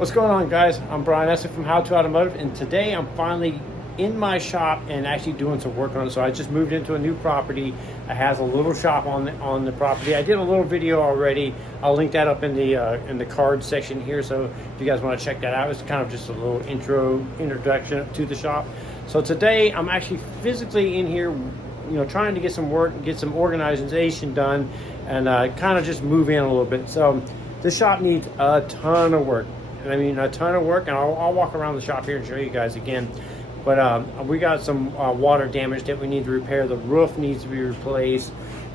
What's going on, guys? I'm Brian Esser from How to Automotive, and today I'm finally in my shop and actually doing some work on it. So I just moved into a new property. It has a little shop on the property. I did a little video already. I'll link that up in the card section here. So if you guys want to check that out, it's kind of just a little introduction to the shop. So today I'm actually physically in here, trying to get some work, get some organization done, and kind of just move in a little bit. So this shop needs a ton of work. I mean, a ton of work, and I'll walk around the shop here and show you guys again. But we got some water damage that we need to repair. The roof needs to be replaced.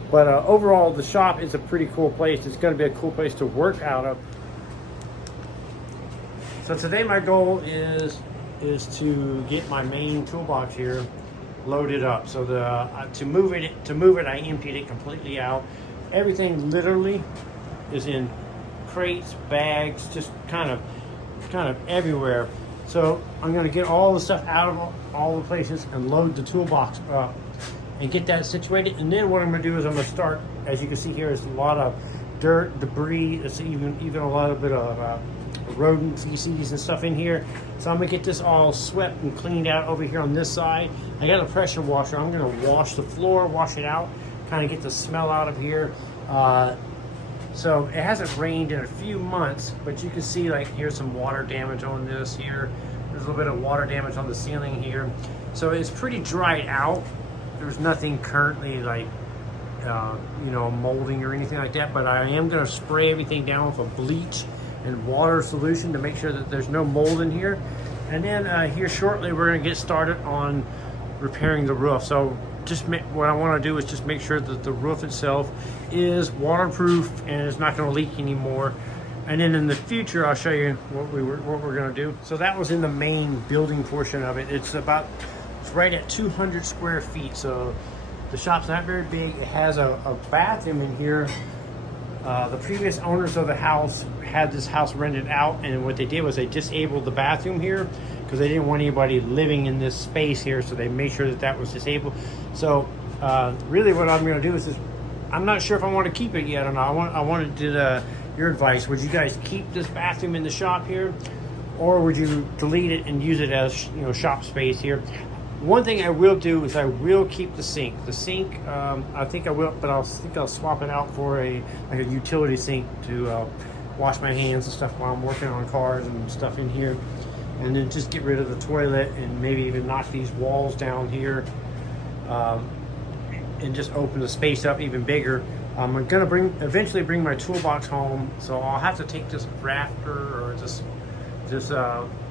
But overall, the shop is a pretty cool place. It's going to be a cool place to work out of. So today my goal is to get my main toolbox here loaded up. So to move it, I emptied it completely out. Everything literally is in crates, bags, just kind of everywhere. So I'm going to get all the stuff out of all the places and load the toolbox up and get that situated. And then what I'm going to do is I'm going to start, as you can see here, is a lot of dirt, debris. It's even a lot of bit of rodent feces and stuff in here. So I'm going to get this all swept and cleaned out over here on this side. I got a pressure washer. I'm going to wash the floor, wash it out, kind of get the smell out of here. So it hasn't rained in a few months, but you can see, like, here's some water damage on this here. There's a little bit of water damage on the ceiling here. So it's pretty dried out. There's nothing currently like, molding or anything like that, but I am gonna spray everything down with a bleach and water solution to make sure that there's no mold in here. And then here shortly, we're gonna get started on repairing the roof. So what I want to do is just make sure that the roof itself is waterproof and it's not going to leak anymore. And then in the future, I'll show you what we're going to do. So that was in the main building portion of it. It's right at 200 square feet. So the shop's not very big. It has a bathroom in here. The previous owners of the house had this house rented out, and what they did was they disabled the bathroom here because they didn't want anybody living in this space here, so they made sure that was disabled. So really what I'm going to do is I'm not sure if I want to keep it yet or not. I wanted your advice. Would you guys keep this bathroom in the shop here, or would you delete it and use it as shop space here? One thing I will do is I will keep the sink. The sink, I think I will, but I'll swap it out for a utility sink to wash my hands and stuff while I'm working on cars and stuff in here. And then just get rid of the toilet and maybe even knock these walls down here, and just open the space up even bigger. I'm gonna eventually bring my toolbox home, so I'll have to take this rafter or this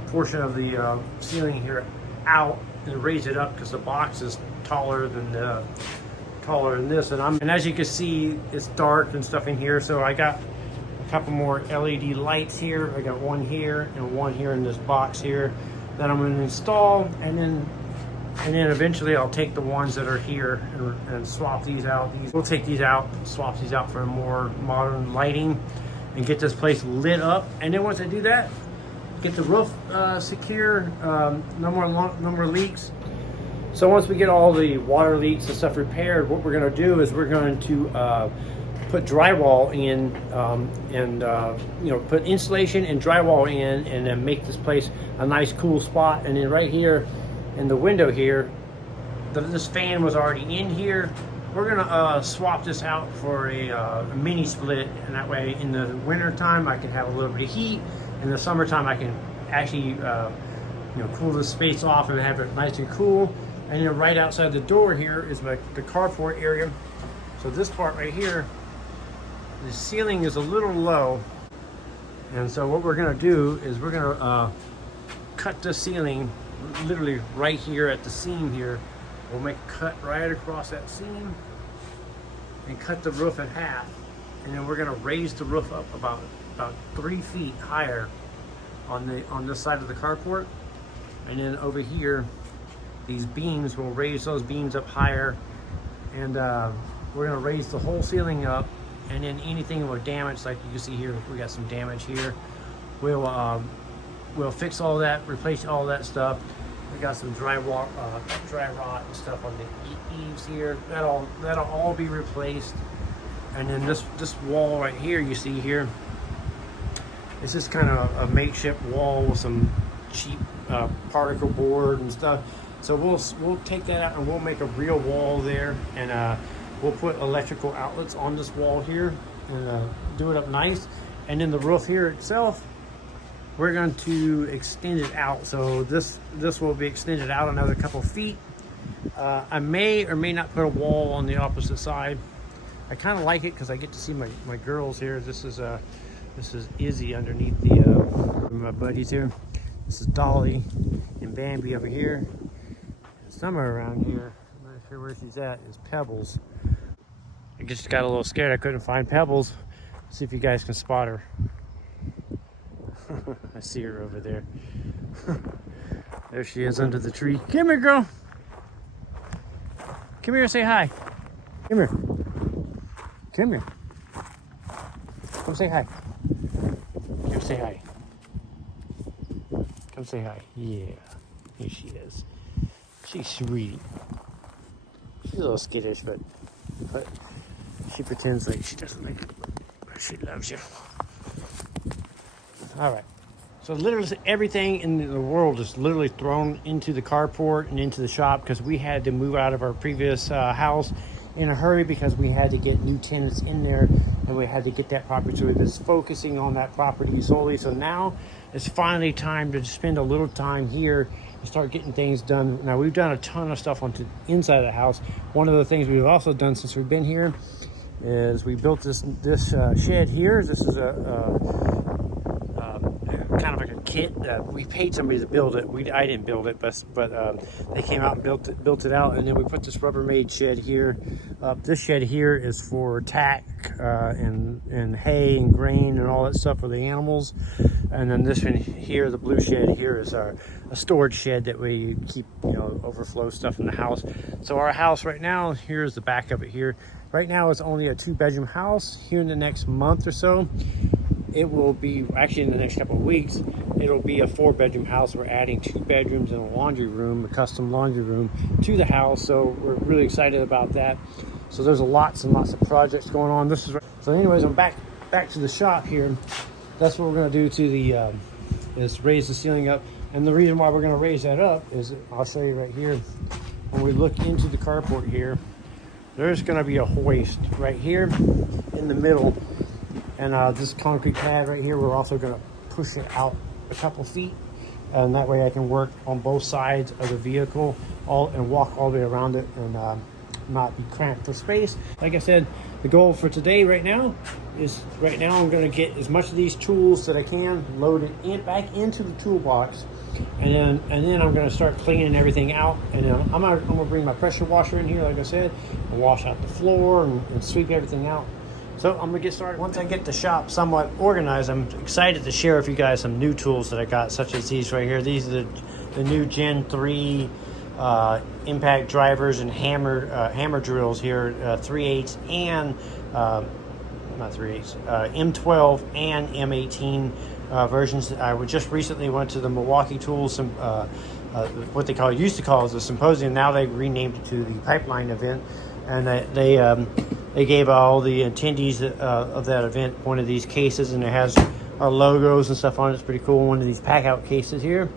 portion of the ceiling here out and raise it up because the box is taller than this. And as you can see, it's dark and stuff in here. So I got a couple more LED lights here. I got one here and one here in this box here that I'm going to install, and then eventually I'll take the ones that are here and swap these out. We'll take these out, swap these out for more modern lighting, and get this place lit up. And then once I do that, get the roof secure, no more leaks. So once we get all the water leaks and stuff repaired, what we're going to do is we're going to put drywall in, and put insulation and drywall in, and then make this place a nice cool spot. And then right here in the window here, this fan was already in here. We're gonna swap this out for a mini split, and that way in the winter time I can have a little bit of heat. In the summertime I can actually cool the space off and have it nice and cool. And then right outside the door here is the carport area. So this part right here, the ceiling is a little low, and so what we're gonna do is we're gonna cut the ceiling literally right here at the seam here. We'll make a cut right across that seam and cut the roof in half, and then we're gonna raise the roof up about 3 feet higher on this side of the carport. And then over here, these beams, will raise those beams up higher, and we're gonna raise the whole ceiling up. And then anything with damage, like you can see here, we got some damage here. We'll fix all that, replace all that stuff. We got some dry rot and stuff on the eaves here. That'll all be replaced. And then this wall right here, you see here, It's just kind of a makeshift wall with some cheap particle board and stuff. So we'll take that out and we'll make a real wall there, and we'll put electrical outlets on this wall here and do it up nice. And then the roof here itself, we're going to extend it out. So this will be extended out another couple feet. I may or may not put a wall on the opposite side. I kind of like it because I get to see my girls here. This is Izzy underneath my buddies here. This is Dolly and Bambi over here. And somewhere around here, I'm not sure where she's at, is Pebbles. I just got a little scared I couldn't find Pebbles. See if you guys can spot her. I see her over there. There she is under the tree. Come here, girl. Come here and say hi. Come here. Come here. Come say hi. Come say hi. Come say hi. Yeah. Here she is. She's sweet. She's a little skittish, but she pretends like she doesn't like it. But she loves you. All right. So literally everything in the world is literally thrown into the carport and into the shop because we had to move out of our previous house in a hurry because we had to get new tenants in there and we had to get that property. So we've been focusing on that property solely. So now it's finally time to spend a little time here and start getting things done. Now we've done a ton of stuff on the inside of the house. One of the things we've also done since we've been here is we built this shed here. This is kind of like a kit. We paid somebody to build it. I didn't build it, but they came out and built it out, and then we put this Rubbermaid shed here. This shed here is for tack and hay and grain and all that stuff for the animals. And then this one here, the blue shed here, is a storage shed that we keep overflow stuff in the house. So our house right now, here's the back of it here. Right now it's only a 2-bedroom house. Here in the next month or so, it will be, actually in the next couple of weeks, it'll be a 4-bedroom house. We're adding 2 bedrooms and a laundry room, a custom laundry room to the house. So we're really excited about that. So there's lots and lots of projects going on. So anyways, I'm back to the shop here. That's what we're gonna do to the, is raise the ceiling up. And the reason why we're gonna raise that up is, I'll show you right here. When we look into the carport here, there's gonna be a hoist right here in the middle. And this concrete pad right here, we're also going to push it out a couple feet. And that way I can work on both sides of the vehicle and walk all the way around it and not be cramped for space. Like I said, the goal for today right now I'm going to get as much of these tools that I can loaded back into the toolbox. And then I'm going to start cleaning everything out. And then I'm going to bring my pressure washer in here, like I said, and wash out the floor and sweep everything out. So I'm gonna get started. Once I get the shop somewhat organized, I'm excited to share with you guys some new tools that I got, such as these right here. These are the new Gen 3 impact drivers and hammer drills here, 3/8 and not 3/8, M12 and M18 versions. I just recently went to the Milwaukee Tools, what they used to call as a symposium. Now they renamed it to the Pipeline event, and they gave all the attendees of that event one of these cases, and it has our logos and stuff on it. It's pretty cool. One of these pack out cases here.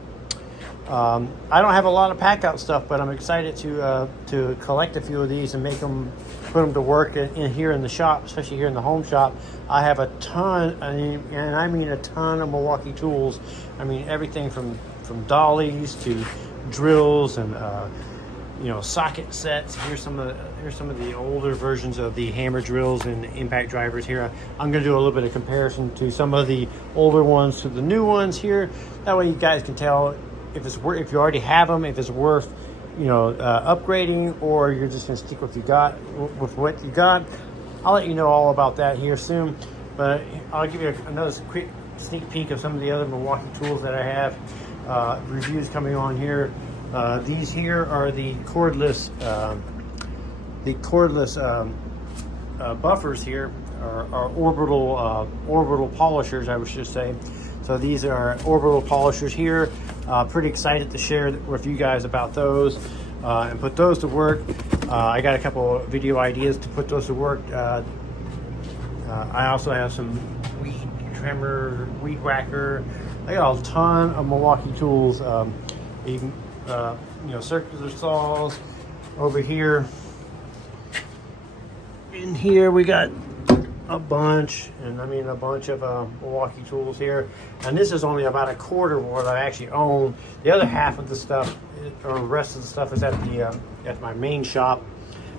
I don't have a lot of pack out stuff, but I'm excited to collect a few of these and put them to work in here in the shop, especially here in the home shop. I have a ton, and I mean a ton of Milwaukee tools. I mean everything from dollies to drills and socket sets. Here's some of the older versions of the hammer drills and impact drivers here. I'm going to do a little bit of comparison to some of the older ones to the new ones here. That way you guys can tell if you already have them, if it's worth upgrading, or you're just going to stick with what you got. I'll let you know all about that here soon, but I'll give you another quick sneak peek of some of the other Milwaukee tools that I have. Reviews coming on here. These here are the cordless buffers here, are orbital polishers, I should say. So these are orbital polishers here. Pretty excited to share with you guys about those and put those to work. I got a couple of video ideas to put those to work. I also have some weed trimmer, weed whacker. I got a ton of Milwaukee tools, even circular saws. Over here, in here we got a bunch, and I mean a bunch of Milwaukee tools here. And this is only about a quarter of what I actually own. The other half of the stuff, or the rest of the stuff, is at my main shop.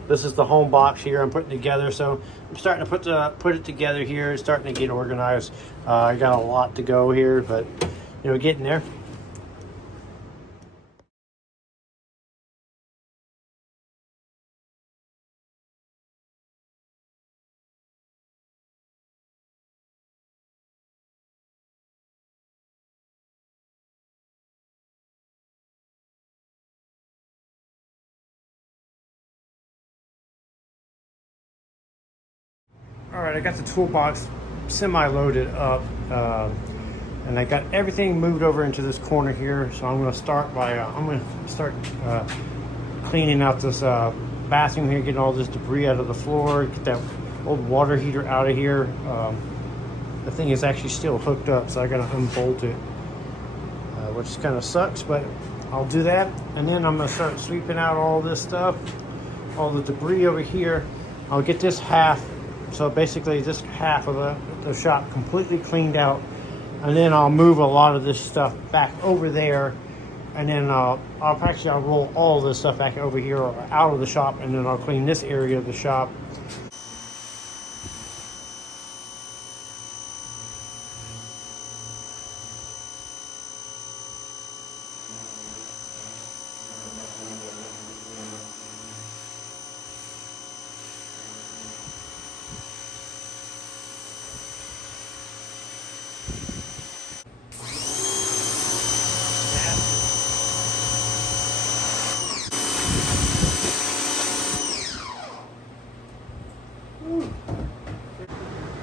This is the home box here I'm putting together. So I'm starting to put it together here. It's starting to get organized. I got a lot to go here, but getting there. All right, I got the toolbox semi-loaded up, and I got everything moved over into this corner here. So I'm going to start cleaning out this bathroom here, getting all this debris out of the floor, get that old water heater out of here. The thing is actually still hooked up, so I got to unbolt it, which kind of sucks, but I'll do that. And then I'm going to start sweeping out all this stuff, all the debris over here. I'll get this half. So basically this half of the shop completely cleaned out, and then I'll move a lot of this stuff back over there, and then I'll roll all this stuff back over here or out of the shop, and then I'll clean this area of the shop.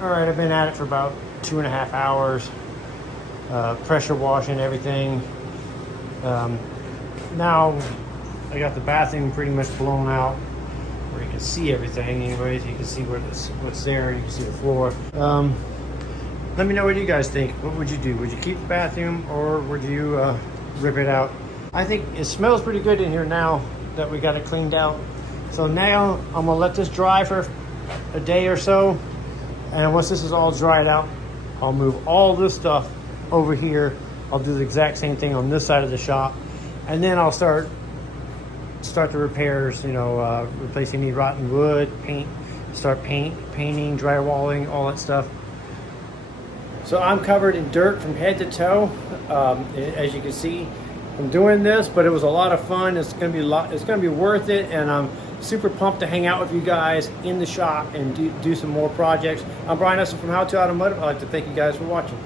All right, I've been at it for about 2.5 hours, pressure washing everything. Now I got the bathroom pretty much blown out where you can see everything. Anyways, you can see what's there. You can see the floor. Let me know what you guys think. What would you do? Would you keep the bathroom, or would you rip it out? I think it smells pretty good in here now that we got it cleaned out. So now I'm gonna let this dry for a day or so. And once this is all dried out, I'll move all this stuff over here. I'll do the exact same thing on this side of the shop. And then I'll start the repairs, replace any rotten wood, painting, drywalling, all that stuff. So I'm covered in dirt from head to toe, as you can see from doing this, but it was a lot of fun. It's gonna be worth it, and I'm super pumped to hang out with you guys in the shop and do some more projects. I'm Brian Esson from How to Automotive. I'd like to thank you guys for watching.